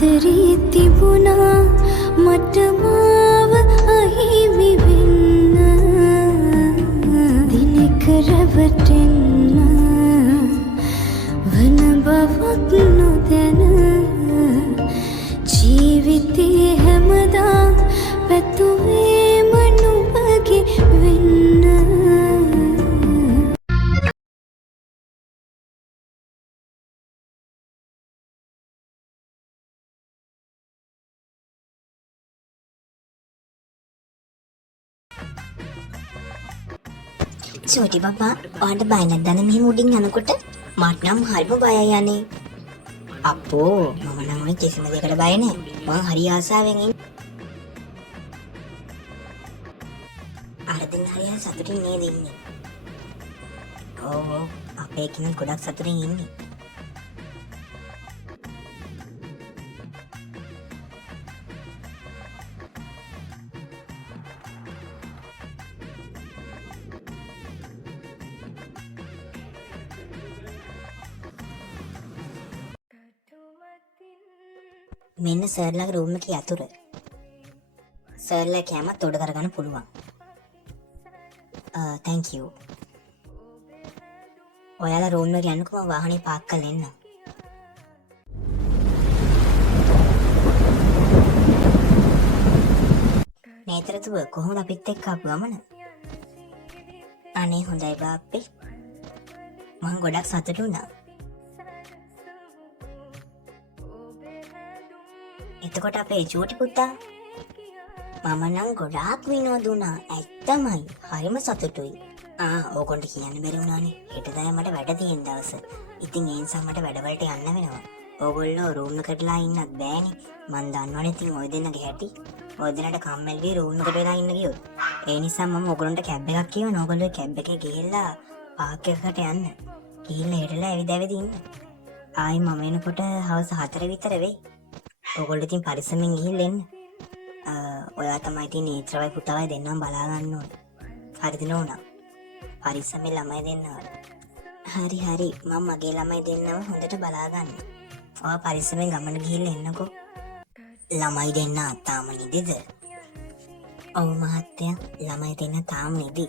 ආදරේ තිබුණා මට මාව අහිමි වෙන්න දිනක රැවටෙන්න වන බවක් නොදැන ජීවිතේ හැමදා පැතුවේම නුඹගේ වෙන්න. චෝටි බබා ඔයාට බය නැද්ද මෙහෙම උඩින් යනකොට? මට නම් හරිම බයයි යන්නේ. අපෝ මම නම් ඔය කිසිම දෙයකට බය නැහැ. මං හරි ආසාවෙන් ඉන්නේ. අර දින හරිය සතුටින් නේද ඉන්නේ? ඔව් අපේ කෙනෙක් ගොඩක් සතුටින් ඉන්නේ. මෙන්න සර්ලාගේ රූම් එකේ යතුරු. සර්ලා කැමත් උඩ කරගන්න පුළුවන්. thank you. ඔයාලා රූම් එකට යන්නකෝ මම වාහනේ පාක් කරලා එන්න. නේතරතුව කොහොමද අපිත් එක්ක ආපු ගමන? අනේ හොඳයි බාප්පේ. මම ගොඩක් සතුටු වුණා. එතකොට අපේ චූටි පුතා මම නම් ගොඩාක් විනෝද වුණා. ඇත්තමයි. හරිම සතුටුයි. ඕගොල්ලන්ට කියන්න බැරි වුණානේ. හෙට දැන් මට වැඩ තියෙන දවස. ඉතින් ඒ නිසා මට වැඩවලට යන්න වෙනවා. ඕගොල්ලෝ රූම් එකටලා ඉන්නත් බෑනේ. මං දන්නවනේ ඉතින් ඔය දෙන්නගේ හැටි. ඔය දෙන්නට කම්මැලි වී රූම් එකට වෙලා ඉන්න ගියොත්. ඒ නිසා මම ඕගොල්ලන්ට කැබ් එකක් කියවනවා. ඕගොල්ලෝ කැබ් එකේ ගිහිල්ලා පාක් එකකට යන්න. ගිහිල්ලා හෙටලා ඇවිද ඇවිද ඉන්න. ආයි මම එනකොට හවස 4 විතර වෙයි. ඔයගොල්ලෝ ඉතින් පරිස්සමෙන් ගිහිල්ලා එන්න. ඔයා තමයි ඉතින් නේත්‍රවයි පුතාවයි දෙන්නම බලා ගන්න ඕනේ. හරිද නෝනා? පරිස්සමෙන් ළමයි දෙන්නව. හරි හරි මම මගේ ළමයි දෙන්නව හොඳට බලා ගන්න. ඔයා පරිස්සමෙන් ගමන ගිහිල්ලා එන්නකෝ. ළමයි දෙන්න තාම නිදිද? ඔව් මහත්තයා ළමයි දෙන්න තාම නිදි.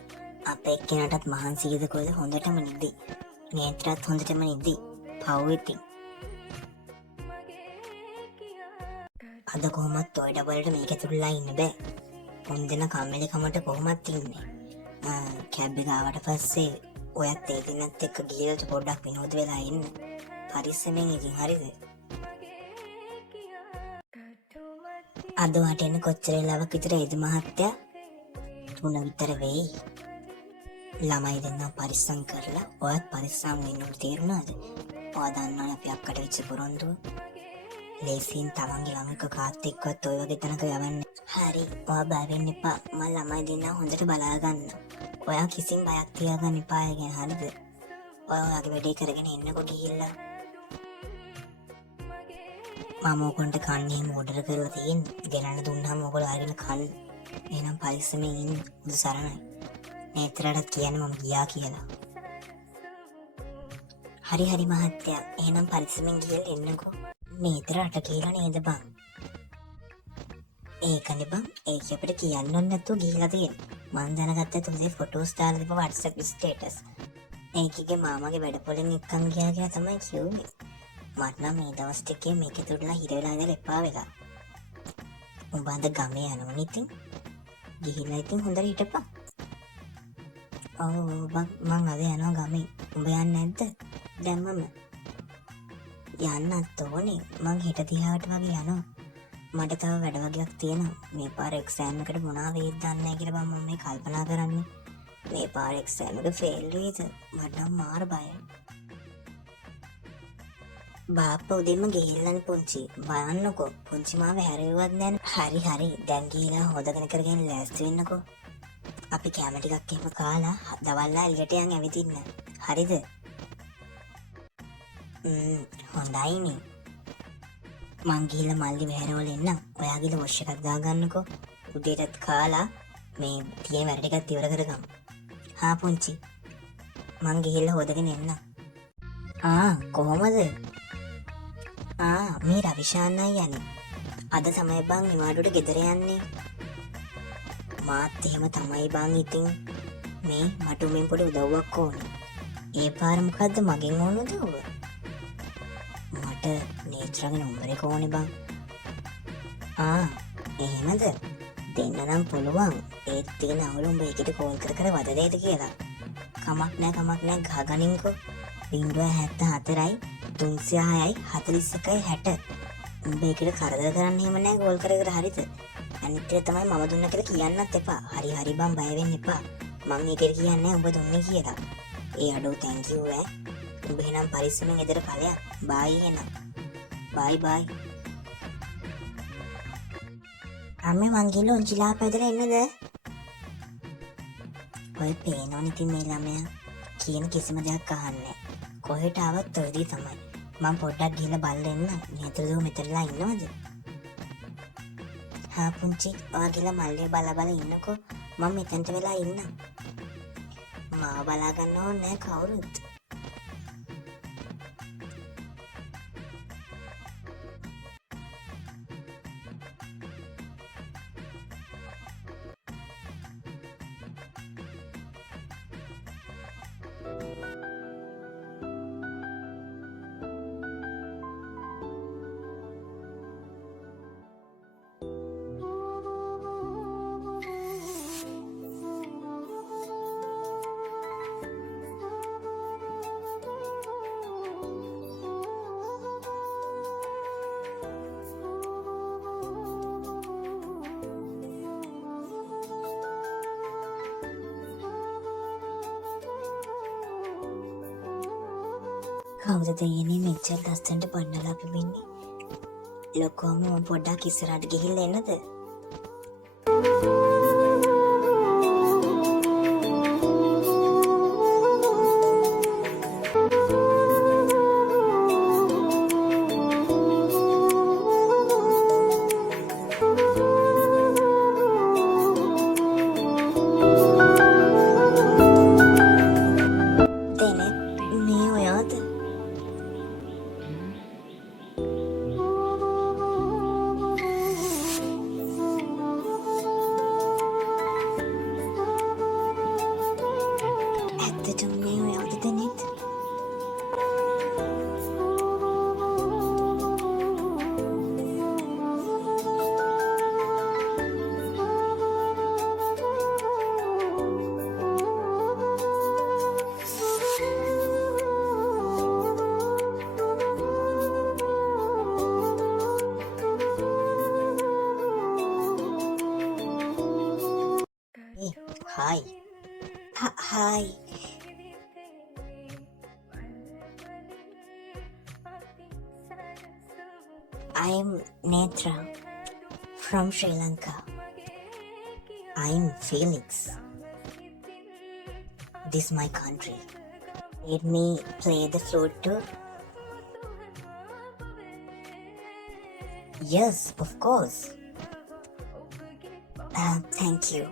අපේ එක්කෙනාටත් මහන්සියද කොහෙද හොඳටම නිදි. නේත්‍රත් හොඳටම නිදි. පව් ඉතින්. අද කොහොමත් ඔය ඩබලට මේක ඇතුළලා ඉන්න බෑ. උන් දෙන කම්මැලි කමට කොහොමත් ඉන්නේ. කැබ් එක ආවට පස්සේ ඔයත් ඒ දිනත් එක්ක ගිහලා පොඩ්ඩක් විනෝද වෙලා ඉන්න. පරිස්සමෙන් ඉතින් හරිද? අද වට එන්න කොච්චර වෙලාවක් විතර එද මහත්තයා? 3 විතර වෙයි. ළමයි දෙන්න පරිස්සම් කරලා ඔයත් පරිස්සම් වෙන්න ඕනේ තේරුණාද? ඔයා දන්නවනේ අපි අක්කට වෙච්ච පොරොන්දුව. ලේසියෙන් තමන්ගේ ළමයික කාත් එක්කවත් ඔය වගේ තැනක යවන්නේ. හරි ඔයා බය වෙන්න එපා. මම ළමයි දෙන්න හොඳට බලා ගන්න. ඔයා කිසිම බයක් තියාගන්න එපා ගැන හරිද? ඔයා ඔයාගේ වැඩේ කරගෙන එන්නකෝ ගිහිල්ලා. මම ඔයගොල්ලන්ට කන්නේ ඕඩර් කරලා තියෙන්නේ. ගෙනල්ලා දුන්නාම ඔයගොල්ලෝ අරගෙන කන්න. එහෙනම් පරිස්සමෙන් ඉන්න. මුදු සරණයි. නේත්‍රාටත් කියන්න මම ගියා කියලා. හරි හරි මහත්තයා. එහෙනම් පරිස්සමෙන් ගිහලා එන්නකෝ. නේතරට කියලා නේද බං? ඒකනේ බං. ඒක අපිට කියන්න ඕනේ නැතුව ගිහිලා තියෙනවා. මං දැනගත්තා තුන්සේ ෆොටෝස් දාලා දීපු WhatsApp ස්ටේටස්. ඒකගේ මාමගේ වැඩපොලෙන් එක්කන් ගියා කියලා තමයි කිව්වේ. මට නම් මේ දවස් ටිකේ මේකේ තුඩලා හිර වෙලා ඉඳලා එපා වෙලා. උඹ අද ගමේ යනවනේ ඉතින්. ගිහිල්ලා ඉතින් හොඳට හිටපන්. ඔව් බං මං අද යනවා ගමේ. උඹ යන්නේ නැද්ද? දැන් මම යන්නත් ඕනේ. මං හෙට දිහාට වගේ යනවා. මට තව වැඩ වගේක් තියෙනවා. මේ පාර එක්සෑම් එකට මොනවා වෙයිද දන්නේ නැහැ කියලා මම මේ කල්පනා කරන්නේ. මේ පාර එක්සෑම් එක ෆේල් වෙයිද? මට නම් මාර බයයි. බාප්පා උදේම ගිහිල්ලානේ පුංචි. බලන්නකෝ. පුංචි මාව හැරෙව්වත් නැහැ. හරි දැන් ගිහිලා හොදගෙන කරගෙන ලෑස්ති වෙන්නකෝ. අපි කැම ටිකක් එහෙම කාලා දවල්ලා එළියට යන් ඇවිදින්න. හරිද? හොඳයිනේ. මං ගිහිල්ලා මල්ලි වැහැරවල එන්නම්. ඔයා ගිහලා වොෂ් එකක් දාගන්නකෝ. උදේටත් කාලා මේ තියෙන වැඩ ටිකත් ඉවර කරගමු. හා පුංචි. මං ගිහිල්ලා හොදගෙන එන්නම්. කොහොමද? මේ රවිශාන්නයි යන්නේ. අද තමයි බං නිවාඩුවට ගෙදර යන්නේ. මාත් එහෙම තමයි බං. ඉතින් මේ මට උඹෙන් පොඩි උදව්වක් ඕනේ. ඒ පාර මොකද්ද මගෙන් ඕන උදව්ව? මට නේත්‍රාගේ නම්බර් ඕනේ බං. එහෙමද? දෙන්න නම් පුළුවන්. ඒත් තියෙන අවුල උඹ ඒකට කෝල් කර වද දෙයිද කියලා. කමක් නෑ ගහගනින්කෝ. 074යි 306යි 41යි 60. උඹ ඒකට කරදර කරන්න එහෙම නෑ කෝල් කර හරිද? අනිත් එක තමයි මම දුන්න කියලා කියන්නත් එපා. හරි බං බය වෙන්න එපා. මං ඒකට කියන්නේ උඹ දුන්නේ කියලා. ඒ අඩෝ thank you ඈ. උඹ එහෙනම් පරිස්සමෙන් ගෙදර ඵලයක්. බයි එහෙනම්. බයි. අම්මේ මං ගිහලා උන්චිලා පැදලා එන්නද? ඔය පේනවනේ ඉතින් මේ ළමයා කියන කිසිම දෙයක් අහන්නේ. කොහෙට ආවත් ඔයදී තමයි. මං පොඩ්ඩක් ගිහලා බලලා එන්න. නේත්‍රදෝ මෙතනලා ඉන්නවද? පුංචි ඔයා ගිහලා මල්ලිය බලා ඉන්නකෝ. මම මෙතනට වෙලා ඉන්නම්. මාව බලා ගන්න ඕනේ නෑ කවුරුත්. කවුද දෙයනේ මෙච්චර ලස්සනට පන්නලා පිබින්නේ? ලොකෝම මම පොඩ්ඩක් ඉස්සරහට ගිහිල්ලා එන්නද? Hi. I'm Netra from Sri Lanka. I'm Felix. This is my country. Let me play the flute too. Yes, of course. Thank you.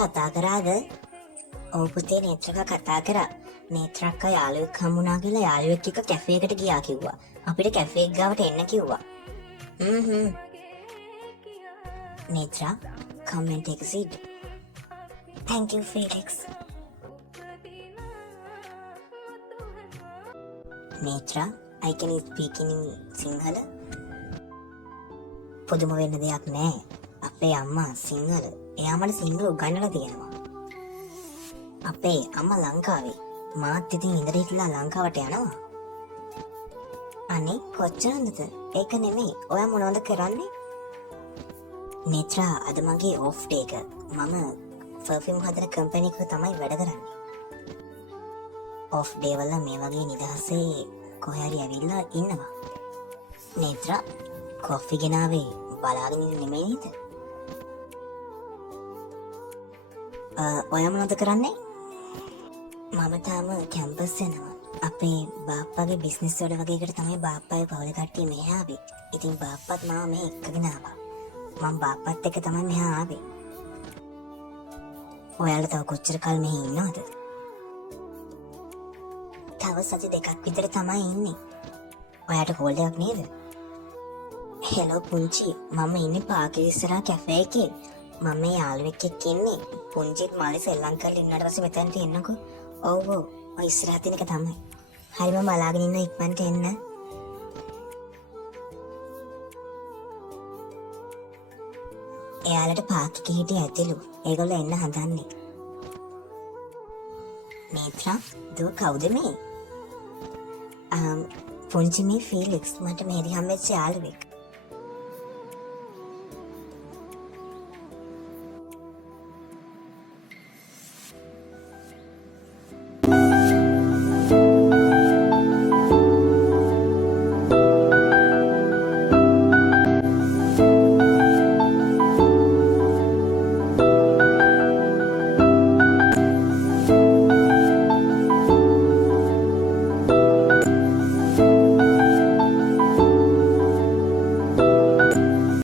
කතා කරාද? ඔව් පුතේ නේත්‍රක කතා කරා. නේත්‍රක්ක යාළුවෙක් හම්බුණා කියලා යාළුවෙක් එක්ක කැෆේ එකට ගියා කිව්වා. අපිට කැෆේ එක ගාවට එන්න කිව්වා. Netra, come and take a seat. Thank you, Felix. Netra, I can speak in Sinhala. පුදුම වෙන්න දෙයක් නෑ. අපේ අම්මා සිංහල. එයා මට සිංහල උගන්වලා තියෙනවා. අපේ අම්මා ලංකාවේ. මාත් ඉතින් ඉඳලා හිටලා ලංකාවට යනවා. අනේ කොච්චරද? ඒක නෙමෙයි. ඔයා මොනවද කරන්නේ? නේත්‍රා අද මගේ ඔෆ් ඩේ එක. මම පර්ෆියුම් හදන කම්පැනි එකක තමයි වැඩ කරන්නේ. ඔෆ් ඩේ වල මේ වගේ නිදහසේ කොහේ හරි ඇවිල්ලා ඉන්නවා. නේත්‍රා කොෆි ගෙනාවේ බලාගෙන ඉන්න නෙමෙයි නේද? ඔයා මොනවද කරන්නේ? මම තාම කැම්පස් යනවා. අපේ බාප්පාගේ බිස්නස් වල වගේ එකට තමයි බාප්පාගේ පවුලේ කට්ටිය මෙහා ආවේ. ඉතින් බාප්පත් මාව මේ එක්කගෙන ආවා. මම බාප්පත් එක්ක තමයි මෙහා ආවේ. ඔයාලා තව කොච්චර කල් මෙහි ඉන්නවද? තව සති දෙකක් විතර තමයි ඉන්නේ. ඔයාට කෝල් එකක් නේද? හෙලෝ පුංචි, මම ඉන්නේ පාර්කේ ඉස්සරහා කැෆේ එකේ. මම මේ යාළුවෙක් එක්ක ඉන්නේ. පුංචිත් මාළේ සෙල්ලම් කරලා ඉන්නට පස්සේ මෙතනට එන්නකෝ. ඔව් ඔය ඉස්සරහ තියෙන එක තමයි. හරි මම බලාගෙන ඉන්න ඉක්මනට එන්න. එයාලට පාක් එකේ හිටිය ඇතිලු. ඒගොල්ලෝ එන්න හදන්නේ. නේත්‍රා, දුව කවුද මේ? පුංචි මේ ෆීලික්ස් මට මෙහෙදි හම්බෙච්ච යාළුවෙක්.